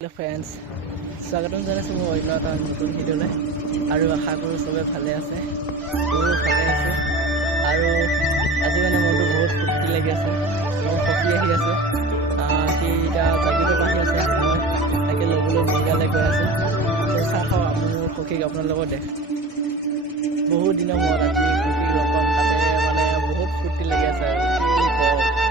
hello friends स्वागतम जानाइছোঁ মোৰ অন্য এটা নতুন ভিডিঅ'লৈ আৰু আশা কৰোঁ সবে ভালে আছে ময়ো ভালে আছোঁ আৰু আজি মানে মনটো বহুত ফূৰ্তি লাগি আছে মোৰ সখী আহি আছে সি এতিয়া জাগিব আহি আছে মই তাকে ল'বলৈ মেঘালয় গৈ আছোঁ তো চাহ খাওঁ মোৰ সখীক আপোনালোকৰ দেখ বহুত দিনৰ মূৰত আজি সখীক লগ পাম তাতে মানে বহুত ফূৰ্তি লাগি আছে আৰু কি কওঁ